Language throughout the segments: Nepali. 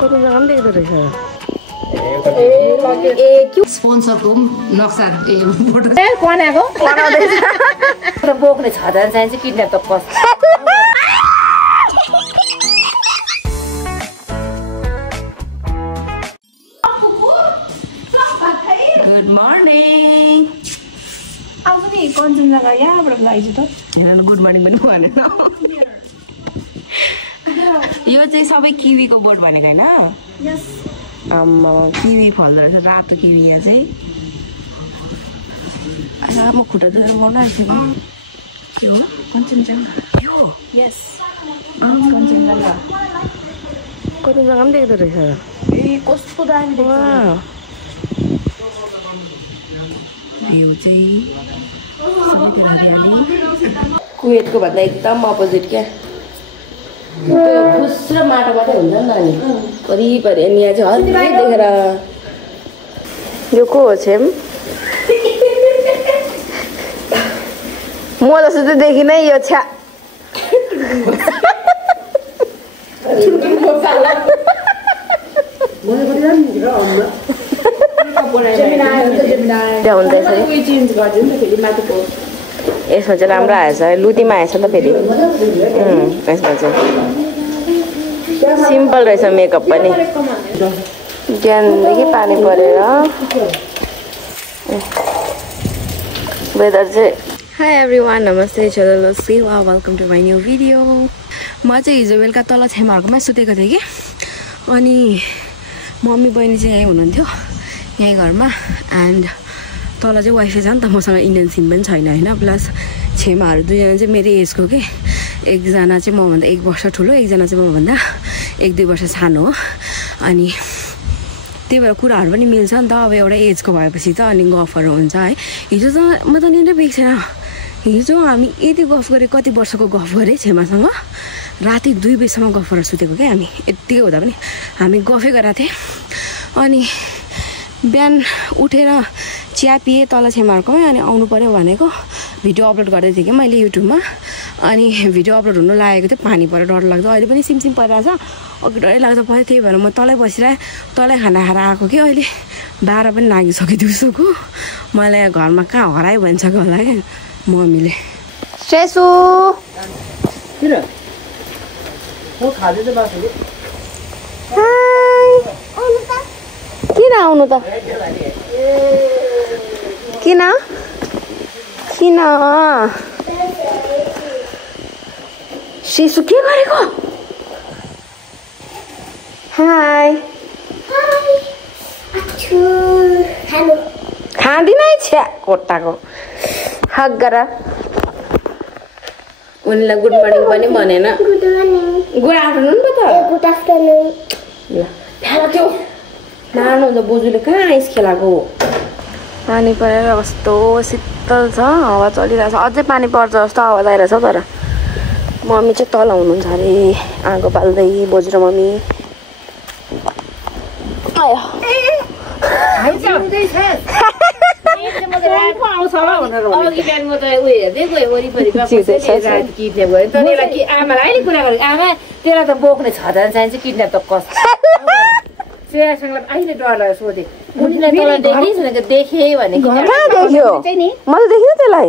कति जग्गा पनि देख्दो रहेछ स्पोन्सरको नक्सा फोटो कनाको बनाउँदैछ बोक्ने 6,000 चाहिन्छ किडन्याप त कस गुड मर्निङ आउँछ नि कञ्चनजङ्घा यहाँबाट लगाइछु त हेर गुड मर्निङ पनि भनेन यो चाहिँ सबै किवीको बोट भनेको हैन यस आम्मा किवी फल्दो रहेछ रातो किवी यहाँ चाहिँ म खुट्टा दुखेर मर्न आइसक्यो के हो कञ्चनजङ्घा यो यस कञ्चनजङ्घा कति जग्गा पनि देख्दो रहेछ ए कस्तो दामी देख्छ भ्यू चाहिँ सबैतिर हरियाली कुवेतको भन्दा एकदम अपोजिट क्या खुस्रो माटो मात्रै हुन्छ नि त अनि वरिपरि अनि यहाँ चाहिँ हरियाली देखेर यो को हो छेम म जस्तो चाहिँ देखिनै यो छ्या यसमा चाहिँ राम्रो आएछ लुटीमा आएछ त फेरि यसमा चाहिँ सिम्पल रहेछ मेकअप पनि बिहानदेखि पानी परेर वेदर चाहिँ हाई एभ्रिवान नमस्ते चलो welcome to my new video म चाहिँ हिजो बेलुका तल छेमाहरूकोमा सुतेको थिएँ कि अनि मम्मी बहिनी चाहिँ यहीँ हुनुहुन्थ्यो यहीँ घरमा एन्ड तल चाहिँ वाइफाई छ नि त मसँग इन्डियन सिम पनि छैन होइन प्लस छेमाहरू दुईजना चाहिँ मेरो एजको के एकजना चाहिँ मभन्दा 1 वर्ष ठुलो एकजना चाहिँ मभन्दा 1-2 वर्ष सानो हो अनि त्यही भएर कुराहरू पनि मिल्छ नि त अब एउटा एजको भएपछि त अनि गफहरू हुन्छ है हिजो त म त निकै बेग छैन हिजो हामी यति गफ गरेँ कति वर्षको गफ गरेँ छेमासँग राति 2 बजीसम्म गफ गरेर सुतेको क्या हामी यत्तिकै हुँदा पनि हामी गफै गरेको थियौँ अनि बिहान उठेर चिया पिएँ तल छेमाहरूकोमै अनि आउनु पऱ्यो भनेको भिडियो अपलोड गर्दै थिएँ कि मैले युट्युबमा अनि भिडियो अपलोड हुनु लागेको थियो पानी परेर डर लाग्दो अहिले पनि सिमसिम परिरहेछ अघि डरै लाग्दो पऱ्यो त्यही भएर म तलै बसिरहेँ तलै खाना खाएर आएको कि अहिले 12 पनि लागिसक्यो दिउँसोको मलाई घरमा कहाँ हरायो भनिसक्यो होला क्या मम्मीले सेसु किन आउनु त किन किन सेसु के गरेको हाई खाँदिनै छ्या कोट्टाको हक गर उनीलाई गुड मर्निङ पनि भनेन गुड आफ्टरनुन पो त गुड आफ्टरनुन ल फ्याला त्यो नानो त बोजूले कहाँ आइस खेलाएको पानी परेर कस्तो शीतल छ हावा चलिरहेछ अझै पानी पर्छ जस्तो आवाज आइरहेछ तर मम्मी चाहिँ तल हुनुहुन्छ अरे आगो बाल्दै बोजू र मम्मी आयो आमालाई नि कुरा गरेको आमा त्यसलाई त बोक्ने 6,000 चाहिन्छ किडन्याप त कस श्रेयासँग अहिले डर लाग्यो सोधेँ उनीलाई तँलाई देखेँ देखेँ भने कहाँ देख्यो मैले देखिनँ त्यसलाई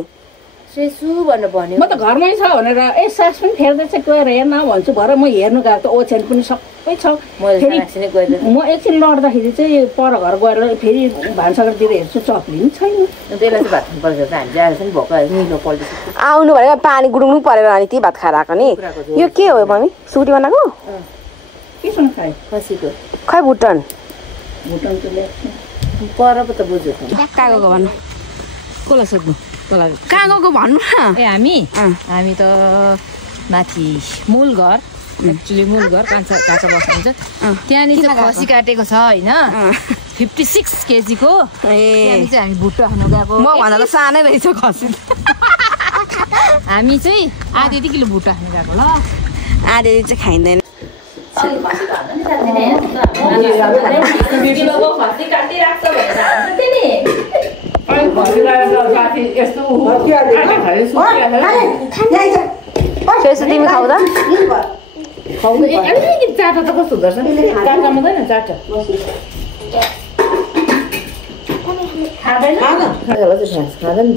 सेसु भनेर भन्यो म त घरमै छ भनेर ए सास पनि फेर्दैछ गएर हेर्न भन्छु भएर म हेर्नु गएको त ओछ्यान पनि सबै छ म एकछिन लड्दाखेरि चाहिँ पर घर गएर फेरि भान्साघरतिर हेर्छु चक्ली पनि छैन त्यसलाई चाहिँ भात खानुपर्छ हामी चाहिँ आएर पनि भोक निलो पल्टिस आउनु भनेको पानी गुडुङ्नु परेर अनि ती भात खाएर आएको नि यो के हो मम्मी सुकुटी बनाएको केसँग खायो खसीको खै भुटन पर पो त बुझ्यो कहाँ गएको भन्नु कसलाई सोध्नु कहाँ गएको भन्नु न ए हामी त माथि मूल घर एक्चुअली मूल घर काँचा बस्नुहुन्छ त्यहाँनिर चाहिँ खसी काटेको छ होइन 56 केजीको त्यहाँनिर चाहिँ हामी भुट्टा खान गएको म भन्दा त सानै रहेछ खसी हामी चाहिँ आधी किलो भुट्टा खान गएको ल आधी चाहिँ खाइँदैन सेसु तिमी खाऊ त खाउँदै अलिकति चाटा त कस्तो हुँदो रहेछ चाटा मात्रै चाटा खाँदैन खाँदैन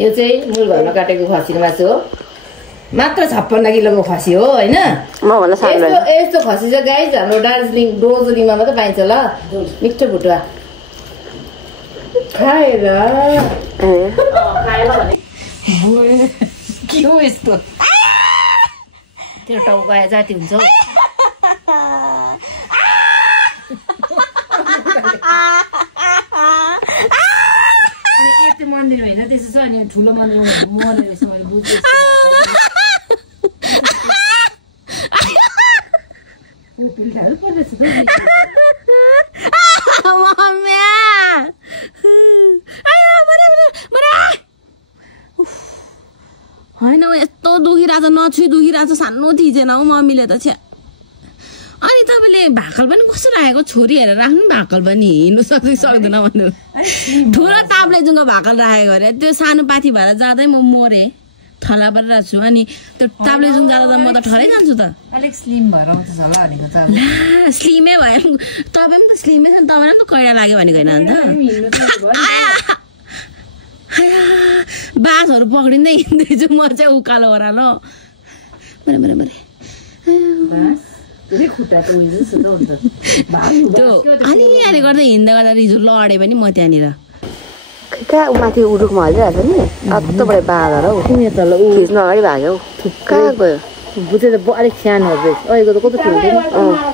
यो चाहिँ मूल घरमा काटेको खसीको मासु हो मात्र 56 किलोको खसी हो हैन यस्तो खसी चाहिँ गाइज हाम्रो दार्जिलिङ डोजरीमा मात्रै पाइन्छ ल मिठो भुटुवा खाएर के हो यस्तो त्यो टाउको आए जाति हुन्छ हौ यति मन्दिर होइन त्यसो छ अनि ठुलो मन्दिर मरेर रहेछ मैले बुझेँ होइन यस्तो दुखिरहेको छ नछुई दुखिरहेको छ सानो थिचेन हौ मम्मीले त छ्या अनि तपाईँले भाकल पनि कस्तो राखेको छोरी हेरेर राख्नु भाकल पनि हिँड्नु सक्दैन भन्नु ठुलो ताप्लेजुङको भाकल राखेको अरे त्यो सानो पाथी भएर जाँदै म मरेँ थला परिरहेको छु अनि त्यो ताप्लेजुङ जाँदा त म त ठरै जान्छु त अलिक स्लिम भएर आउँछ होला भनेको त स्लिमै भयो तपाईँ पनि त स्लिमै छ नि तपाईँलाई पनि त कैडा लाग्यो भनेको होइन अन्त बाँसहरू पक्रिँदै हिँड्दैछु म चाहिँ उकालो ओह्रालो मरे मरे मरे त्यो अलिअलि गर्दा हिँड्दा गर्दा रिजु लडे पनि म त्यहाँनिर कहाँ माथि उरुखमा हालिरहेको छ नि अत्तोबाट बाँधर हौ खिच्न अगाडि भाग्यो कहाँ गयो बुझेर अलिक सानो रहेछ अहिलेको त कस्तो ठुलो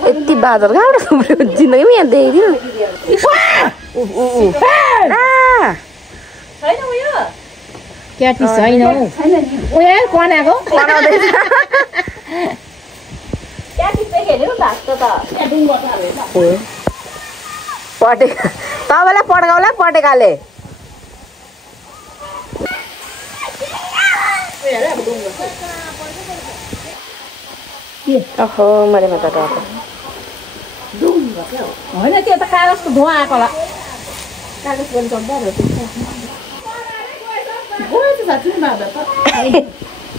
यति बाँधर कहाँबाट थुप्रो जिन्दगीमा यहाँ देखेको थिएन क्याटिस छैन हौ उयो कनाको पटेका तपाईँलाई पड्काउला पटेकाले ओहो मैले मात्र गएको होइन त्यो त कागजको धुवा आएको होला कागज पनि सक्दा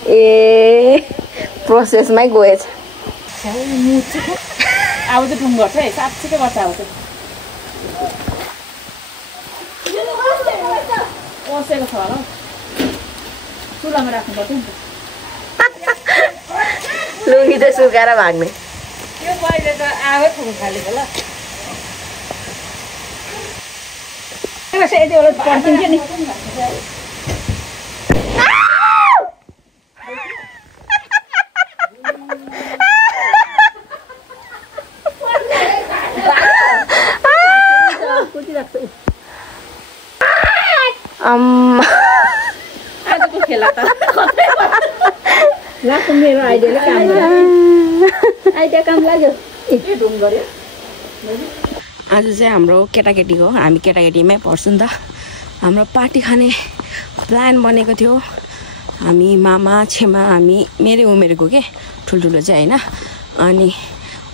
ए प्रोसेसमै गएछ अब चाहिँ ठुङ गर्छ है साँच्चीकै गर्छ अब चाहिँ बसेको छ होला चुलामा राख्नुपर्छ नि त लुगी चाहिँ सुकाएर भाग्ने त्यो पहिले त आगो ठुङ थालेको ल यति बेला पर्खिन्थ्यो नि आजको खेला त लाग्छ मेरो आइडियाले काम गर्यो आइडिया काम लाग्यो ढुङ गर्यो आज चाहिँ हाम्रो केटाकेटीको हामी केटाकेटीमै पर्छौँ नि त हाम्रो पार्टी खाने प्लान बनेको थियो हामी मामा छेमा हामी मेरै उमेरको के ठुल्ठुलो चाहिँ होइन अनि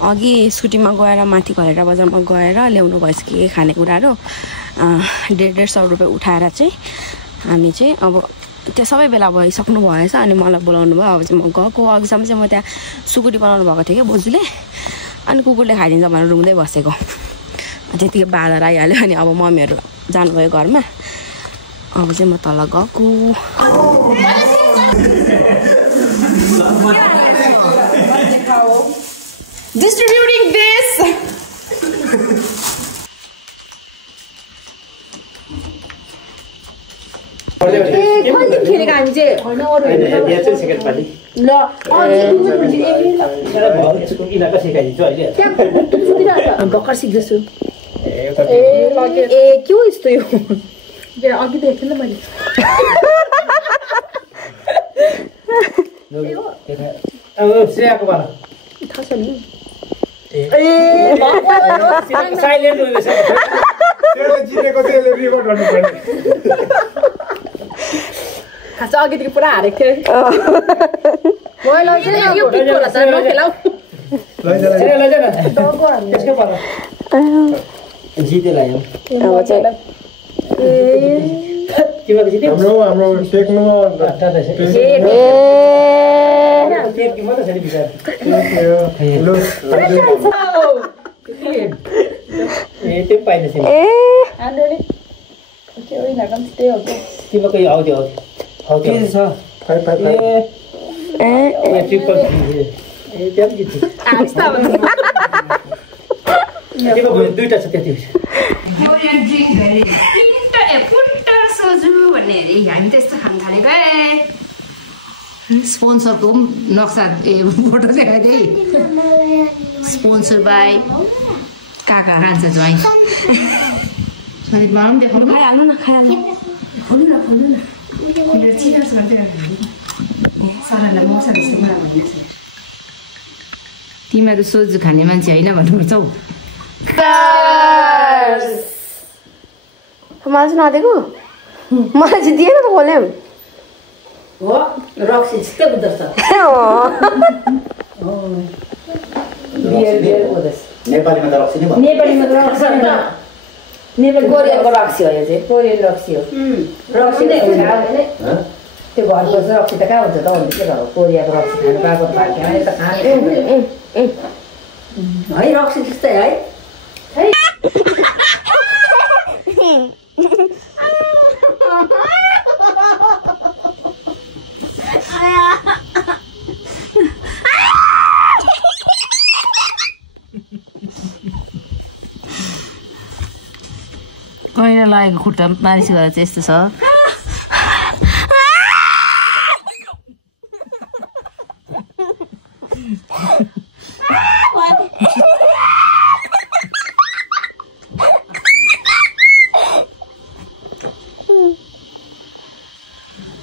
अघि स्कुटीमा गएर माथि घरेटा बजारमा गएर ल्याउनु भएछ के खानेकुराहरू 150 रुपियाँ उठाएर चाहिँ हामी चाहिँ अब त्यो सबै बेला भइसक्नु भएछ अनि मलाई बोलाउनु भयो अब चाहिँ म गएको अघिसम्म चाहिँ म त्यहाँ सुकुटी बनाउनु भएको थिएँ कि बोजूले अनि कुकुरले खाइदिन्छ भनेर रुँदै बसेको त्यतिकै बाँधर आइहाल्यो अनि अब मम्मीहरू जानुभयो घरमा अब चाहिँ म तल गएको Distributing this. कहिले खेलेको हामी चाहिँ होइन अरू ल भर्खर सिक्दैछु ए के हो यस्तो यो अघि देखेँ नि मैले थाहा छ नि खास अघिदेखि पुरा हारेको थिएँ स्पोन्सरको नक्सा फोटो देखाइदिए स्पोन्सर बाई काका कान्छ ज्वाइँ मलाई पनि देखाउनु खाइहाल्नु न खाइहाल्नु तिमीहरू सोझो खाने मान्छे होइन भन्नुपर्छ हौ मलाई चाहिँ नदिएको मलाई चाहिँ दिएन त खोल्यौँ हो रक्सी छिट्टै बुझ्छ नेपालीमा त रक्सी नै भन्छ नेपालीमा त रक्सी नेपाली कोरियनको रक्सी हो यो चाहिँ कोरियन रक्सी हो रक्सी नै हुन्छ त्यो घरको रक्सी त कहाँ हुन्छ त अन्त के भयो कोरियाको रक्सी खानु पाएको त भाग्य त खाने है रक्सी जस्तै है कहिले लागेको खुट्टा मालिस गरेर चाहिँ यस्तो छ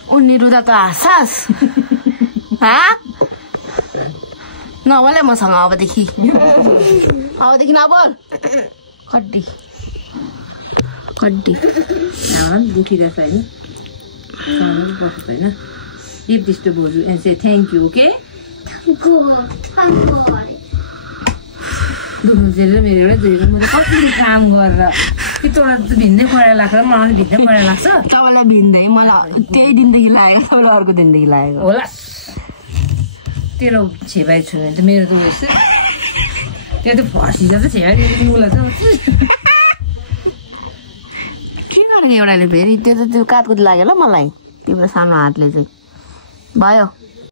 उनी रुदा त हाँसास नबोले मसँग अबदेखि नबोल कड्डी उठिरहेछ होइन बसेको होइन if disturb and say thank you okay मेरो एउटा म त कति काम गरेर कतिवटा भिन्दै पढाइ लाग्छ मलाई भिन्दै पढाइ लाग्छ तपाईँलाई भिन्दै मलाई त्यही दिनदेखि लागेको तपाईँलाई अर्को दिनदेखि लागेको होला तेरो छेपाइ छु भने त मेरो त उयस त्यो त फर्सिन्छ त छेपाइ मुला छ एउटाले फेरि त्यो त त्यो काटकुट लाग्यो ल मलाई तिम्रो सानो हातले चाहिँ भयो